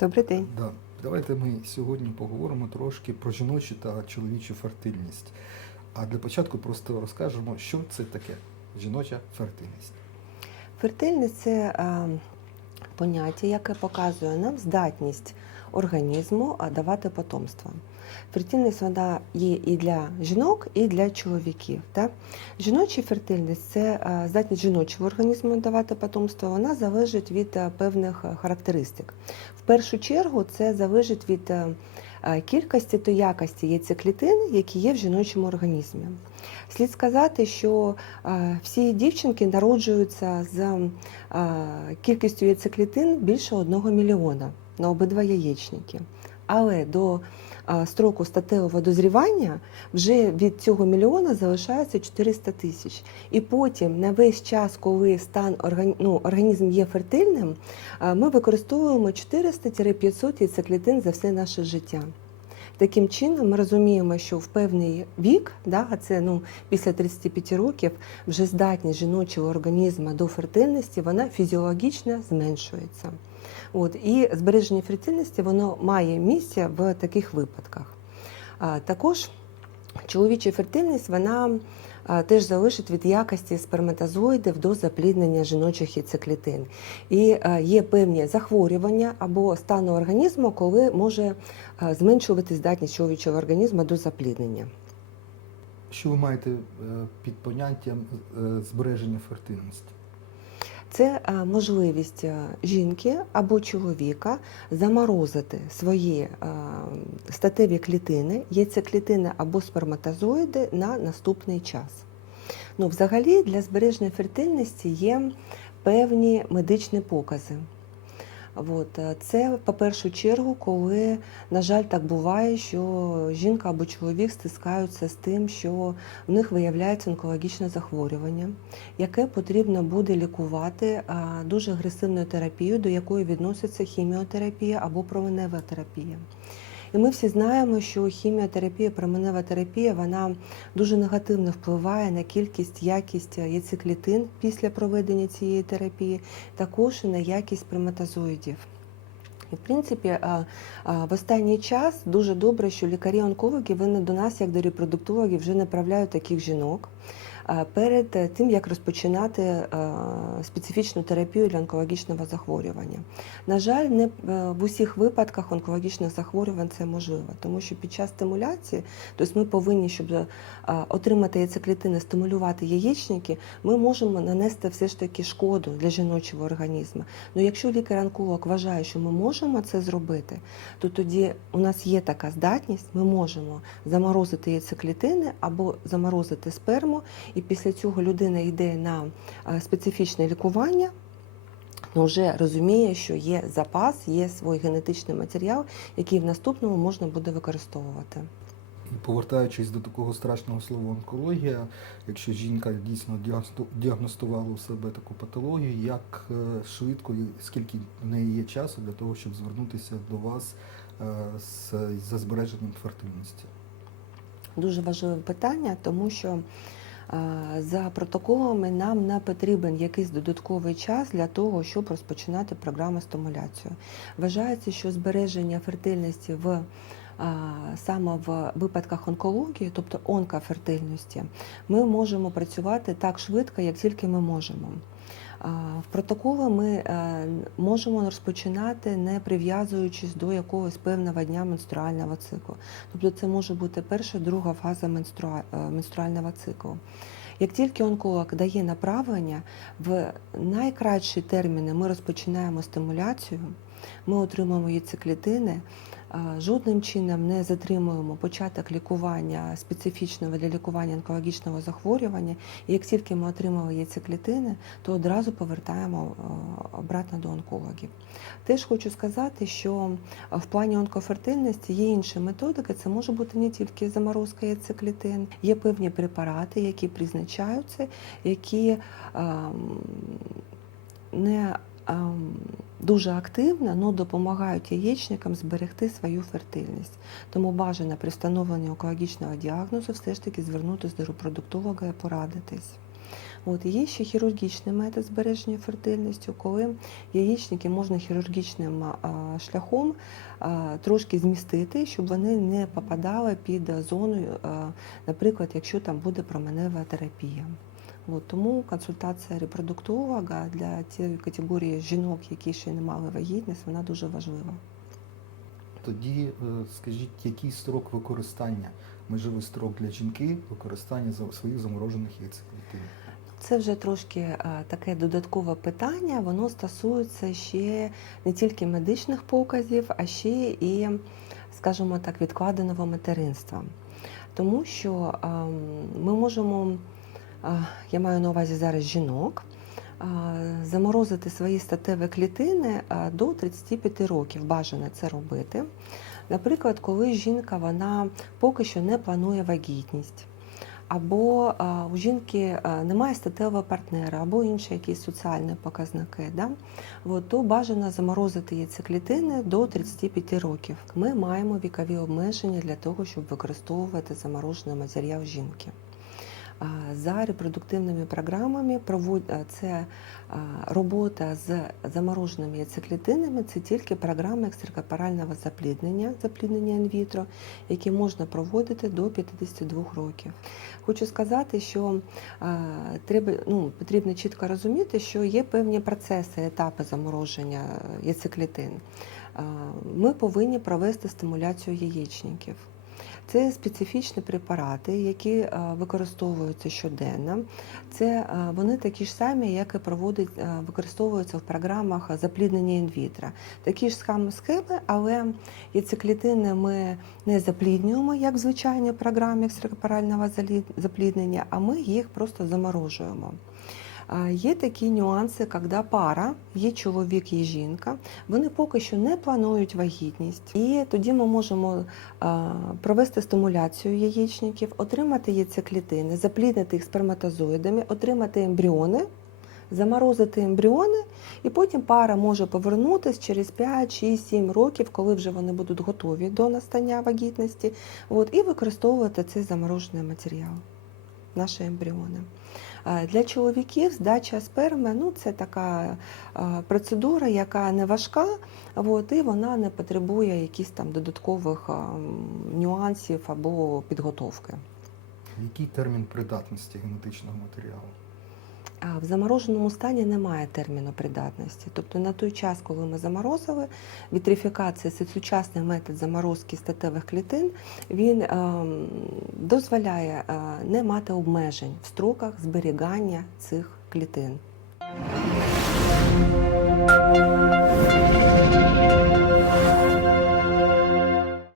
Добрий день. Да. Давайте ми сьогодні поговоримо трошки про жіночу та чоловічу фертильність. А для початку просто розкажемо, що це таке жіноча фертильність. Фертильність це е, поняття, яке показує нам здатність організму давати потомство. Фертильність вона є і для жінок, і для чоловіків. Так? Жіноча фертильність це здатність жіночого організму давати потомство. Вона залежить від певних характеристик. Першу чергу це залежить від е, е, кількості та якості яйцеклітин, які є в жіночому організмі. Слід сказати, що е, всі дівчинки народжуються з кількістю яйцеклітин більше 1 мільйона на обидва яєчники. Але до строку статевого дозрівання вже від цього мільйона залишається 400 тисяч. І потім на весь час, коли стан ну, організм є фертильним, ми використовуємо 400-500 яйцеклітин за все наше життя. Таким чином, ми розуміємо, що в певний вік, да, це ну, після 35 років, вже здатність жіночого організму до фертильності вона фізіологічно зменшується. От, і збереження фертильності воно має місце в таких випадках. Також чоловіча фертильність вона теж залежить від якості сперматозоїдів до запліднення жіночих яйцеклітин. І є певні захворювання або стану організму, коли може зменшувати здатність чоловічого організму до запліднення. Що ви маєте е, під поняттям е, збереження фертильності? Це е, можливість е, жінки або чоловіка заморозити свої е, статеві клітини, яйцеклітини або сперматозоїди на наступний час. Ну, взагалі, для збереження фертильності є певні медичні покази. От, е, це по першу чергу, коли, на жаль, так буває, що жінка або чоловік стискаються з тим, що в них виявляється онкологічне захворювання, яке потрібно буде лікувати дуже агресивною терапією, до якої відноситься хіміотерапія або променева терапія. І ми всі знаємо, що хіміотерапія, променева терапія, вона дуже негативно впливає на кількість, якість яйцеклітин після проведення цієї терапії, також і на якість сперматозоїдів. І, в принципі, а, а, в останній час дуже добре, що лікарі-онкологи вони до нас, як до репродуктологів, вже направляють таких жінок перед е, тим, як розпочинати специфічну терапію для онкологічного захворювання. На жаль, не е, в усіх випадках онкологічних захворювань це можливо, тому що під час стимуляції, тобто ми повинні, щоб е, отримати яйцеклітини, стимулювати яєчники, ми можемо нанести все ж таки шкоду для жіночого організму. Ну якщо лікар-онколог вважає, що ми можемо це зробити, то тоді у нас є така здатність, ми можемо заморозити яйцеклітини або заморозити сперму, і після цього людина йде на е, специфічне лікування. Ну, вже розуміє, що є запас, є свій генетичний матеріал, який в наступному можна буде використовувати. І повертаючись до такого страшного слова онкологія, якщо жінка дійсно діагностувала у себе таку патологію, як е, швидко і скільки в неї є часу для того, щоб звернутися до вас е, з, за збереженням фертильності? Дуже важливе питання, тому що за протоколами нам не потрібен якийсь додатковий час для того, щоб розпочинати програму стимуляцію. Вважається, що збереження фертильності в саме в випадках онкології, тобто онкофертильності, ми можемо працювати так швидко, як тільки ми можемо. В протоколи ми е, можемо розпочинати не прив'язуючись до якогось певного дня менструального циклу. Тобто це може бути перша, друга фаза е, менструального циклу. Як тільки онколог дає направлення, в найкратші терміни ми розпочинаємо стимуляцію, ми отримуємо яйцеклітини, жодним чином не затримуємо початок лікування специфічного для лікування онкологічного захворювання. І як тільки ми отримали яйцеклітини, то одразу повертаємо обратно до онкологів. Теж хочу сказати, що в плані онкофертильності є інші методики. Це може бути не тільки заморозка яйцеклітин, є певні препарати, які призначаються, які не ам, дуже активно, але допомагають яєчникам зберегти свою фертильність. Тому бажано при встановленні онкологічного діагнозу все ж таки звернутися до репродуктолога і порадитись. От є ще хірургічний метод збереження фертильності, коли яєчники можна хірургічним шляхом трошки змістити, щоб вони не попадали під зону, наприклад, якщо там буде променева терапія. От, тому консультація репродуктолога для цієї категорії жінок, які ще не мали вагітність, вона дуже важлива. Тоді е, скажіть, який строк використання, межовий строк для жінки використання своїх заморожених яйцеклітин? Це вже трошки е, таке додаткове питання. Воно стосується ще не тільки медичних показів, а ще і, скажімо так, відкладеного материнства. Тому що ем, ми можемо, я маю на увазі зараз жінок, заморозити свої статеві клітини до 35 років. Бажано це робити. Наприклад, коли жінка вона поки що не планує вагітність або у жінки немає статевого партнера, або інші якісь соціальні показники, да? От, то бажано заморозити яйцеклітини до 35 років. Ми маємо вікові обмеження для того, щоб використовувати заморожений матеріал жінки. За репродуктивними програмами провод- це робота з замороженими яйцеклітинами, це тільки програми екстракорпорального запліднення, запліднення інвітро, які можна проводити до 52 років. Хочу сказати, що треба, ну, потрібно чітко розуміти, що є певні процеси, етапи замороження яйцеклітин. Ми повинні провести стимуляцію яєчників. Це специфічні препарати, які е, використовуються щоденно. Це е, вони такі ж самі, як і проводять, е, використовуються в програмах запліднення інвітро. Такі ж самі схеми, але яйцеклітини ми не запліднюємо, як в звичайній програмі екстракорпорального запліднення, а ми їх просто заморожуємо. Є такі нюанси, коли пара, є чоловік, є жінка, вони поки що не планують вагітність. І тоді ми можемо провести стимуляцію яєчників, отримати яйцеклітини, запліднити їх сперматозоїдами, отримати ембріони, заморозити ембріони, і потім пара може повернутися через 5, 6, 7 років, коли вже вони будуть готові до настання вагітності, от, і використовувати цей заморожений матеріал, наші ембріони. Е, Для чоловіків здача сперми ну, це така е, процедура, яка не важка, от, і вона не потребує якихось там додаткових е, нюансів або підготовки. Який термін придатності генетичного матеріалу? В замороженому стані немає терміну придатності. Тобто на той час, коли ми заморозили, вітрифікація це сучасний метод заморозки статевих клітин, він ем, дозволяє е, не мати обмежень в строках зберігання цих клітин.